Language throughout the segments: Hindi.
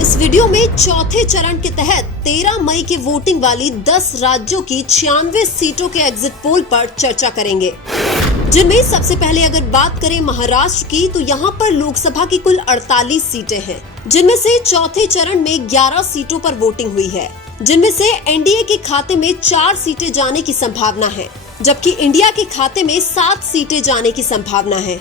इस वीडियो में चौथे चरण के तहत 13 मई की वोटिंग वाली 10 राज्यों की 96 सीटों के एग्जिट पोल पर चर्चा करेंगे, जिनमें सबसे पहले अगर बात करें महाराष्ट्र की तो यहाँ पर लोकसभा की कुल 48 सीटें हैं, जिनमें से चौथे चरण में 11 सीटों पर वोटिंग हुई है, जिनमें से एनडीए के खाते में 4 सीटें जाने की संभावना है, जबकि इंडिया के खाते में 7 सीटें जाने की संभावना है।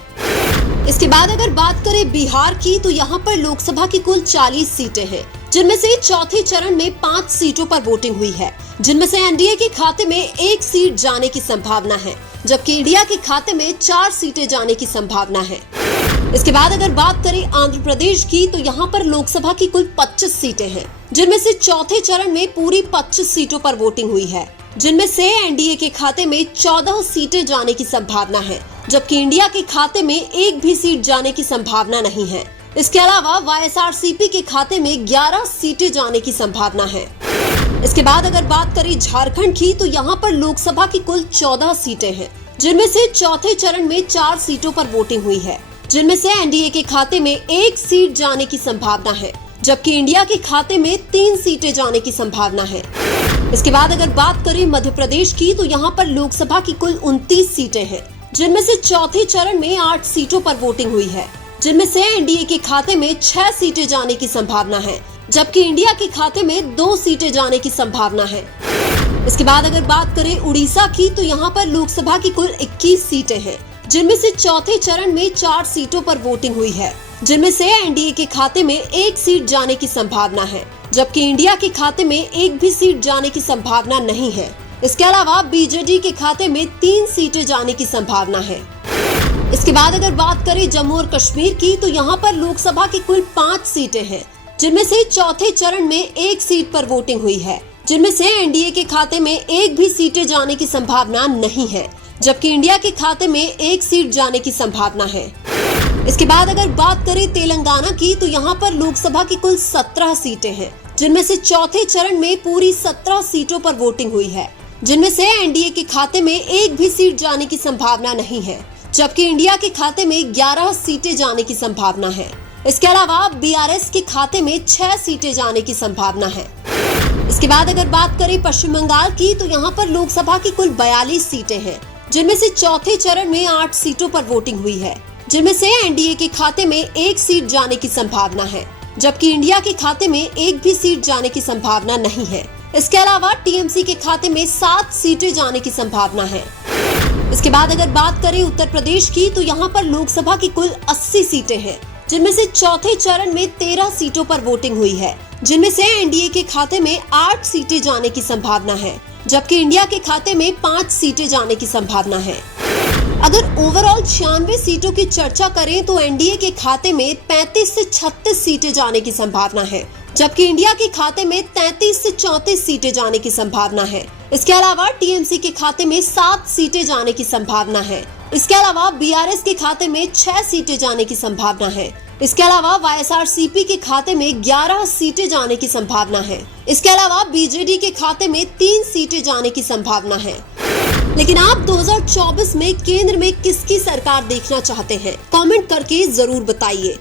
इसके बाद अगर बात करें बिहार की तो यहाँ पर लोकसभा की कुल 40 सीटें हैं, जिनमें से चौथे चरण में 5 सीटों पर वोटिंग हुई है, जिनमें से एनडीए के खाते में 1 सीट जाने की संभावना है, जबकि इंडिया के खाते में 4 सीटें जाने की संभावना है। इसके बाद अगर बात करें आंध्र प्रदेश की तो यहाँ पर लोकसभा की कुल 25 सीटें हैं, जिनमें से चौथे चरण में पूरी 25 सीटों पर वोटिंग हुई है, जिनमें से एनडीए के खाते में 14 सीटें जाने की संभावना है, जबकि इंडिया के खाते में 1 भी सीट जाने की संभावना नहीं है। इसके अलावा वाईएसआरसीपी के खाते में 11 सीटें जाने की संभावना है। इसके बाद अगर बात करें झारखंड की तो यहाँ पर लोकसभा की कुल 14 सीटें हैं, जिनमें से चौथे चरण में 4 सीटों पर वोटिंग हुई है, जिनमें से एनडीए के खाते में 1 सीट जाने की संभावना है, जबकि इंडिया के खाते में 3 सीटें जाने की संभावना है। इसके बाद अगर बात करें मध्य प्रदेश की तो यहाँ पर लोकसभा की कुल 29 सीटें हैं, जिनमें से चौथे चरण में 8 सीटों पर वोटिंग हुई है, जिनमें से एनडीए के खाते में 6 सीटें जाने की संभावना है, जबकि इंडिया के खाते में 2 सीटें जाने की संभावना है। इसके बाद अगर बात करें उड़ीसा की तो यहाँ पर लोकसभा की कुल 21 सीटें हैं, जिनमें से चौथे चरण में 4 सीटों पर वोटिंग हुई है, जिनमें से एनडीए के खाते में 1 सीट जाने की संभावना है, जबकि इंडिया के खाते में 1 भी सीट जाने की संभावना नहीं है। इसके अलावा बीजेडी के खाते में 3 सीटें जाने की संभावना है। इसके बाद अगर बात करें जम्मू और कश्मीर की तो यहाँ पर लोकसभा की कुल 5 सीटें हैं, जिनमें से चौथे चरण में 1 सीट पर वोटिंग हुई है, जिनमें से एनडीए के खाते में 1 भी सीटें जाने की संभावना नहीं है, जबकि इंडिया के खाते में 1 सीट जाने की संभावना है। इसके बाद अगर बात करें तेलंगाना की तो यहाँ पर लोकसभा की कुल 17 सीटें हैं, जिनमें से चौथे चरण में पूरी 17 सीटों पर वोटिंग हुई है, जिनमें से एनडीए के खाते में 1 भी सीट जाने की संभावना नहीं है, जबकि इंडिया के खाते में 11 सीटें जाने की संभावना है। इसके अलावा बीआरएस के खाते में 6 सीटें जाने की संभावना है। इसके बाद अगर बात करें पश्चिम बंगाल की तो यहाँ पर लोकसभा की कुल 42 सीटें हैं, जिनमें से चौथे चरण में 8 सीटों पर वोटिंग हुई है, जिनमें से एनडीए के खाते में 1 सीट जाने की संभावना है, जबकि इंडिया के खाते में 1 भी सीट जाने की संभावना नहीं है। इसके अलावा टीएमसी के खाते में 7 सीटें जाने की संभावना है। इसके बाद अगर बात करें उत्तर प्रदेश की तो यहाँ पर लोकसभा की कुल 80 सीटें हैं, जिनमें से चौथे चरण में 13 सीटों पर वोटिंग हुई है, जिनमें से एनडीए के खाते में 8 सीटें जाने की संभावना है, जबकि इंडिया के खाते में 5 सीटें जाने की संभावना है। अगर ओवरऑल 96 सीटों की चर्चा करें तो एनडीए के खाते में 35 से 36 सीटें जाने की संभावना है, जबकि इंडिया के खाते में 33 से 34 सीटें जाने की संभावना है। इसके अलावा टीएमसी के खाते में 7 सीटें जाने की संभावना है। इसके अलावा बीआरएस के खाते में 6 सीटें जाने की संभावना है। इसके अलावा वाईएसआरसीपी के खाते में 11 सीटें जाने की संभावना है। इसके अलावा बीजेडी के खाते में 3 सीटें जाने की संभावना है। लेकिन आप 2024 में केंद्र में किसकी सरकार देखना चाहते हैं? कमेंट करके जरूर बताइए।